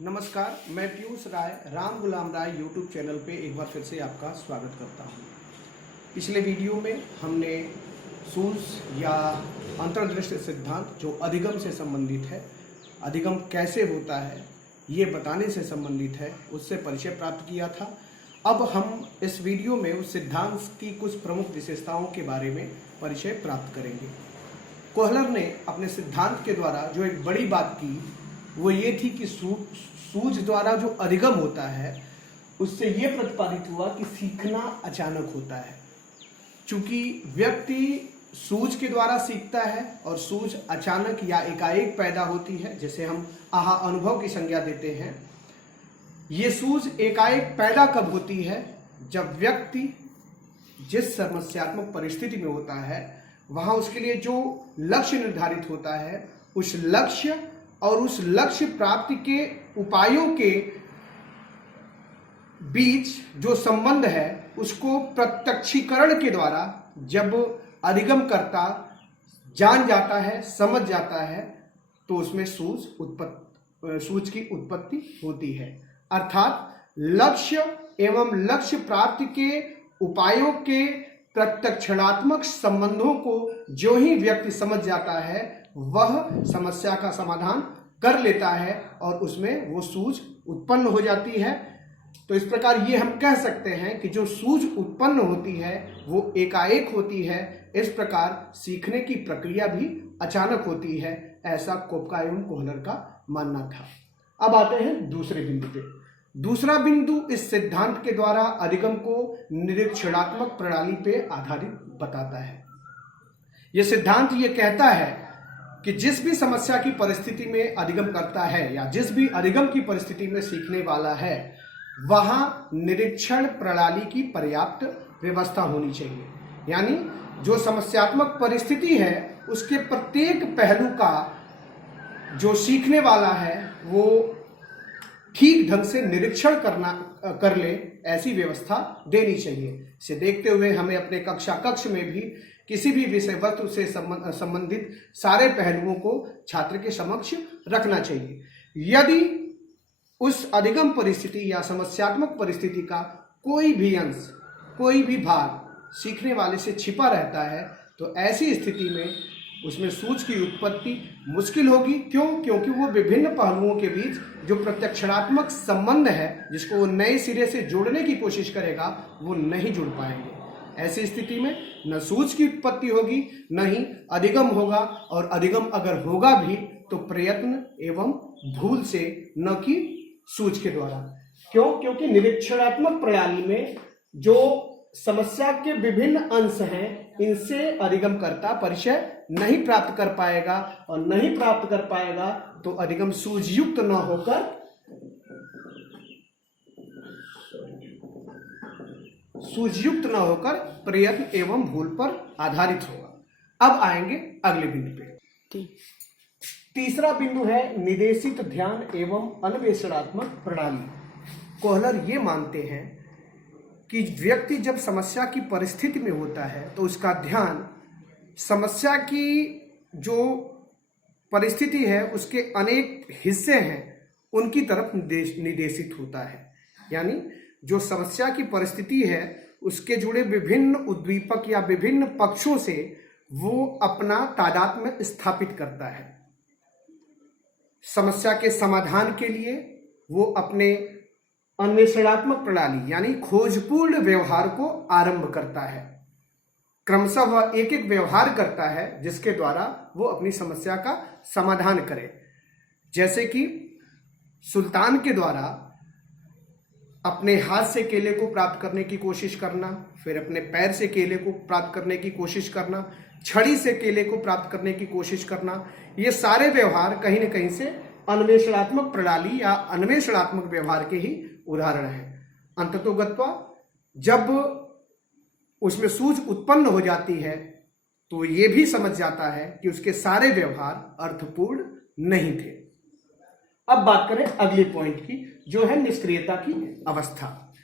नमस्कार, मैं पीयूष राय राम गुलाम राय YouTube channel पे एक बार फिर से आपका स्वागत करता हूँ। पिछले वीडियो में हमने सूझ या अंतर्दृष्टि सिद्धांत जो अधिगम से संबंधित है, अधिगम कैसे होता है ये बताने से संबंधित है, उससे परिचय प्राप्त किया था। अब हम इस वीडियो में उस सिद्धांत की कुछ प्रमुख विशेषताओं के बारे में परिचय प्राप्त करेंगे। कोहलर ने अपने सिद्धांत के द्वारा जो एक बड़ी बात की वो ये थी कि सूझ द्वारा जो अधिगम होता है उससे ये प्रतिपादित हुआ कि सीखना अचानक होता है। चूंकि व्यक्ति सूझ के द्वारा सीखता है और सूझ अचानक या एकाएक पैदा होती है, जैसे हम आहा अनुभव की संज्ञा देते हैं। ये सूझ एकाएक पैदा कब होती है? जब व्यक्ति जिस समस्यात्मक परिस्थिति में होता है वहां उसके लिए जो लक्ष्य निर्धारित होता है, उस लक्ष्य और उस लक्ष्य प्राप्ति के उपायों के बीच जो संबंध है उसको प्रत्यक्षीकरण के द्वारा जब अधिगम करता जान जाता है, समझ जाता है, तो उसमें सूझ की उत्पत्ति होती है। अर्थात लक्ष्य एवं लक्ष्य प्राप्ति के उपायों के प्रत्यक्षात्मक संबंधों को जो ही व्यक्ति समझ जाता है वह समस्या का समाधान कर लेता है और उसमें वो सूझ उत्पन्न हो जाती है। तो इस प्रकार ये हम कह सकते हैं कि जो सूझ उत्पन्न होती है वो एकाएक होती है। इस प्रकार सीखने की प्रक्रिया भी अचानक होती है, ऐसा कोपका एवं कोहलर का मानना था। अब आते हैं दूसरे बिंदु पे। दूसरा बिंदु इस सिद्धांत के द्वारा अधिगम को निरीक्षणात्मक प्रणाली पे आधारित बताता है। यह सिद्धांत ये कहता है कि जिस भी समस्या की परिस्थिति में अधिगम करता है या जिस भी अधिगम की परिस्थिति में सीखने वाला है वहां निरीक्षण प्रणाली की पर्याप्त व्यवस्था होनी चाहिए। यानी जो समस्यात्मक परिस्थिति है उसके प्रत्येक पहलू का जो सीखने वाला है वो ठीक ढंग से निरीक्षण कर ले, ऐसी व्यवस्था देनी चाहिए। इसे देखते हुए हमें अपने कक्ष में भी किसी भी विषय वस्तु से संबंधित सारे पहलुओं को छात्र के समक्ष रखना चाहिए। यदि उस अधिगम परिस्थिति या समस्यात्मक परिस्थिति का कोई भी अंश, कोई भी भाग सीखने वाले से छिपा रहता है तो ऐसी स्थिति में उसमें सूझ की उत्पत्ति मुश्किल होगी। क्यों? क्योंकि वो विभिन्न पहलुओं के बीच जो प्रत्यक्षात्मक संबंध है जिसको वो नए सिरे से जोड़ने की कोशिश करेगा वो नहीं जुड़ पाएंगे। ऐसी स्थिति में न सूझ की उत्पत्ति होगी न ही अधिगम होगा, और अधिगम अगर होगा भी तो प्रयत्न एवं भूल से, न कि सूझ के द्वारा। क्यों? क्योंकि निरीक्षणात्मक प्रणाली में जो समस्या के विभिन्न अंश हैं इनसे अधिगम करता परिचय नहीं प्राप्त कर पाएगा, और नहीं प्राप्त कर पाएगा तो अधिगम सूझयुक्त न होकर प्रयत्न एवं भूल पर आधारित होगा। अब आएंगे अगले बिंदु पे। तीसरा बिंदु है निदेशित ध्यान एवं अन्वेषणात्मक प्रणाली। कोहलर ये मानते हैं कि व्यक्ति जब समस्या की परिस्थिति में होता है तो उसका ध्यान समस्या की जो परिस्थिति है उसके अनेक हिस्से हैं उनकी तरफ निर्देशित होता है। यानी जो समस्या की परिस्थिति है उसके जुड़े विभिन्न उद्दीपक या विभिन्न पक्षों से वो अपना तादात्म्य स्थापित करता है। समस्या के समाधान के लिए वो अपने अन्वेषणात्मक प्रणाली यानी खोजपूर्ण व्यवहार को आरंभ करता है। क्रमशः वह एक एक व्यवहार करता है जिसके द्वारा वो अपनी समस्या का समाधान करे। जैसे कि सुल्तान के द्वारा अपने हाथ से केले को प्राप्त करने की कोशिश करना, फिर अपने पैर से केले को प्राप्त करने की कोशिश करना, छड़ी से केले को प्राप्त करने की कोशिश करना, ये सारे व्यवहार कहीं न कहीं से अन्वेषणात्मक प्रणाली या अन्वेषणात्मक व्यवहार के ही उदाहरण है। अंततोगत्वा जब उसमें सूझ उत्पन्न हो जाती है तो ये भी समझ जाता है कि उसके सारे व्यवहार अर्थपूर्ण नहीं थे। अब बात करें अगले पॉइंट की, जो है निष्क्रियता की अवस्था।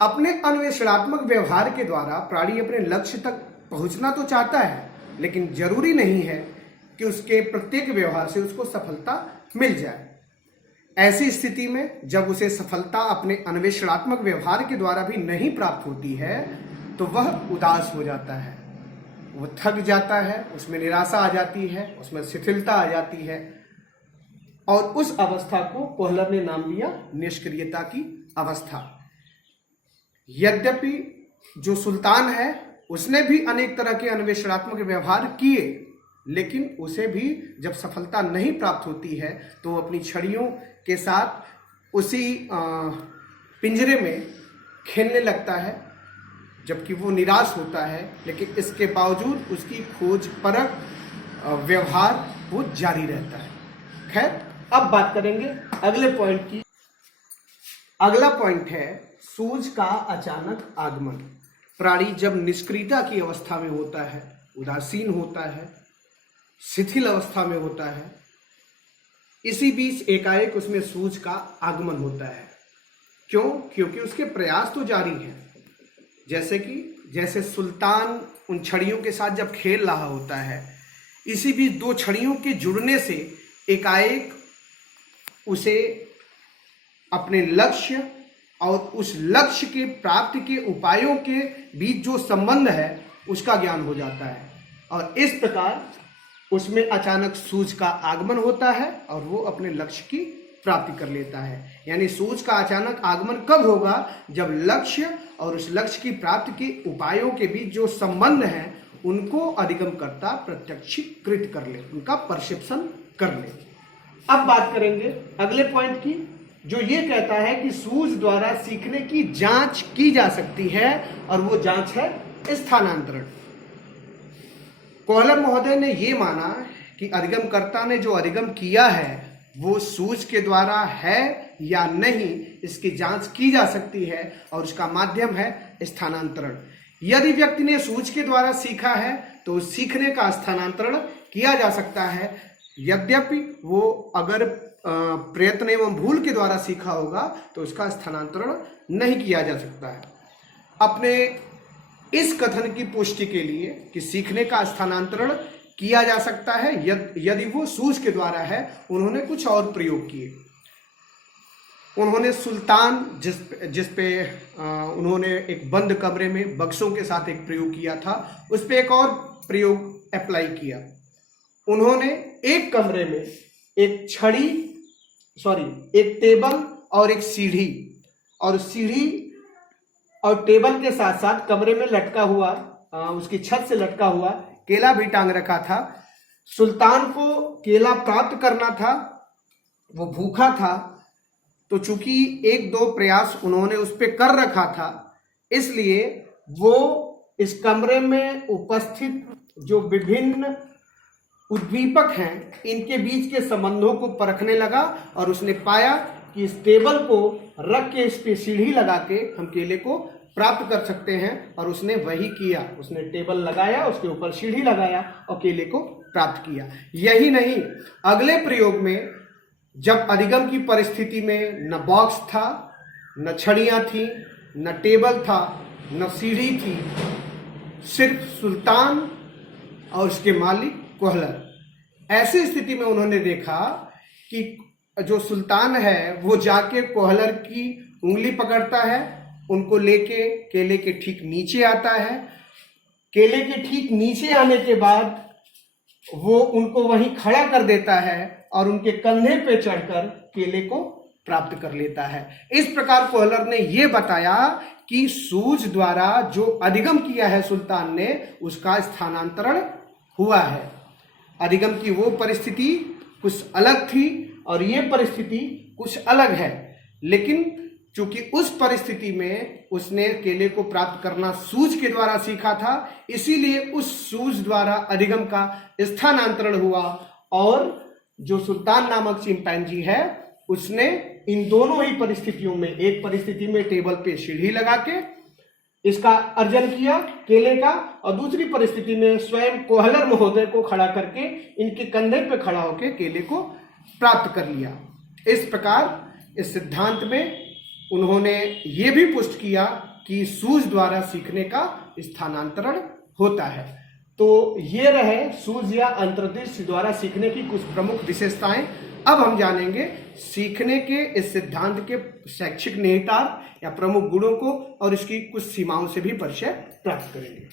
अपने अन्वेषणात्मक व्यवहार के द्वारा प्राणी अपने लक्ष्य तक पहुंचना तो चाहता है, लेकिन जरूरी नहीं है कि उसके प्रत्येक व्यवहार से उसको सफलता मिल जाए। ऐसी स्थिति में जब उसे सफलता अपने अन्वेषणात्मक व्यवहार के द्वारा भी नहीं प्राप्त होती है तो वह उदास हो जाता है, वो थक जाता है, उसमें निराशा आ जाती है, उसमें शिथिलता आ जाती है और उस अवस्था को कोहलर ने नाम दिया निष्क्रियता की अवस्था। यद्यपि जो सुल्तान है उसने भी अनेक तरह के अन्वेषणात्मक व्यवहार किए, लेकिन उसे भी जब सफलता नहीं प्राप्त होती है तो वो अपनी छड़ियों के साथ उसी पिंजरे में खेलने लगता है, जबकि वो निराश होता है। लेकिन इसके बावजूद उसकी खोज परक व्यवहार वो जारी रहता है। खैर, अब बात करेंगे अगले पॉइंट की। अगला पॉइंट है सूझ का अचानक आगमन। प्राणी जब निष्क्रियता की अवस्था में होता है, उदासीन होता है, शिथिल अवस्था में होता है, इसी बीच एकाएक उसमें सूझ का आगमन होता है। क्यों? क्योंकि उसके प्रयास तो जारी हैं। जैसे सुल्तान उन छड़ियों के साथ जब खेल रहा होता है, इसी बीच दो छड़ियों के जुड़ने से एकाएक उसे अपने लक्ष्य और उस लक्ष्य के प्राप्ति के उपायों के बीच जो संबंध है उसका ज्ञान हो जाता है और इस प्रकार उसमें अचानक सूझ का आगमन होता है और वो अपने लक्ष्य की प्राप्ति कर लेता है। यानी सूझ का अचानक आगमन कब होगा? जब लक्ष्य और उस लक्ष्य की प्राप्ति के उपायों के बीच जो संबंध है उनको अधिगमकर्ता प्रत्यक्षीकृत कर ले, उनका परसेप्शन कर ले। अब बात करेंगे अगले पॉइंट की, जो ये कहता है कि सूझ द्वारा सीखने की जांच की जा सकती है और वो जांच है स्थानांतरण। कोहलर महोदय ने ये माना कि अधिगमकर्ता ने जो अधिगम किया है वो सूझ के द्वारा है या नहीं, इसकी जांच की जा सकती है और उसका माध्यम है स्थानांतरण। यदि व्यक्ति ने सूझ के द्वारा सीखा है तो सीखने का स्थानांतरण किया जा सकता है। यद्यपि वो अगर प्रयत्न एवं भूल के द्वारा सीखा होगा तो उसका स्थानांतरण नहीं किया जा सकता है। अपने इस कथन की पुष्टि के लिए कि सीखने का स्थानांतरण किया जा सकता है यदि वो सूझ के द्वारा है, उन्होंने कुछ और प्रयोग किए। उन्होंने सुल्तान जिसपे उन्होंने एक बंद कमरे में बक्सों के साथ एक प्रयोग किया था, उस पर एक और प्रयोग अप्लाई किया। उन्होंने एक कमरे में एक टेबल और एक सीढ़ी, और सीढ़ी और टेबल के साथ साथ कमरे में लटका हुआ, उसकी छत से लटका हुआ केला भी टांग रखा था। सुल्तान को केला प्राप्त करना था, वो भूखा था, तो चूंकि एक दो प्रयास उन्होंने उस पर कर रखा था, इसलिए वो इस कमरे में उपस्थित जो विभिन्न उद्दीपक हैं इनके बीच के संबंधों को परखने लगा और उसने पाया कि इस टेबल को रख के इस पे सीढ़ी लगा के हम केले को प्राप्त कर सकते हैं, और उसने वही किया। उसने टेबल लगाया, उसके ऊपर सीढ़ी लगाया और केले को प्राप्त किया। यही नहीं, अगले प्रयोग में जब अधिगम की परिस्थिति में न बॉक्स था, न छड़ियां थी, न टेबल था, न सीढ़ी थी, सिर्फ सुल्तान और उसके मालिक कोहलर। ऐसी स्थिति में उन्होंने देखा कि जो सुल्तान है वो जाके कोहलर की उंगली पकड़ता है, उनको लेके केले के ठीक नीचे आता है। केले के ठीक नीचे आने के बाद वो उनको वहीं खड़ा कर देता है और उनके कंधे पे चढ़कर केले को प्राप्त कर लेता है। इस प्रकार कोहलर ने यह बताया कि सूझ द्वारा जो अधिगम किया है सुल्तान ने, उसका स्थानांतरण हुआ है। अधिगम की वो परिस्थिति कुछ अलग थी और ये परिस्थिति कुछ अलग है, लेकिन चूंकि उस परिस्थिति में उसने केले को प्राप्त करना सूझ के द्वारा सीखा था, इसीलिए उस सूझ द्वारा अधिगम का स्थानांतरण हुआ और जो सुल्तान नामक चिंपैंजी है उसने इन दोनों ही परिस्थितियों में, एक परिस्थिति में टेबल पे सीढ़ी लगा के इसका अर्जन किया केले का, और दूसरी परिस्थिति में स्वयं कोहलर महोदय को खड़ा करके इनके कंधे पे खड़ा होकर केले को प्राप्त कर लिया। इस प्रकार इस सिद्धांत में उन्होंने ये भी पुष्ट किया कि सूझ द्वारा सीखने का स्थानांतरण होता है। तो ये रहे सूझ या अंतर्दृष्टि द्वारा सीखने की कुछ प्रमुख विशेषताएं। अब हम जानेंगे सीखने के इस सिद्धांत के शैक्षिक निहितार्थ या प्रमुख गुणों को और इसकी कुछ सीमाओं से भी परिचय प्राप्त करेंगे।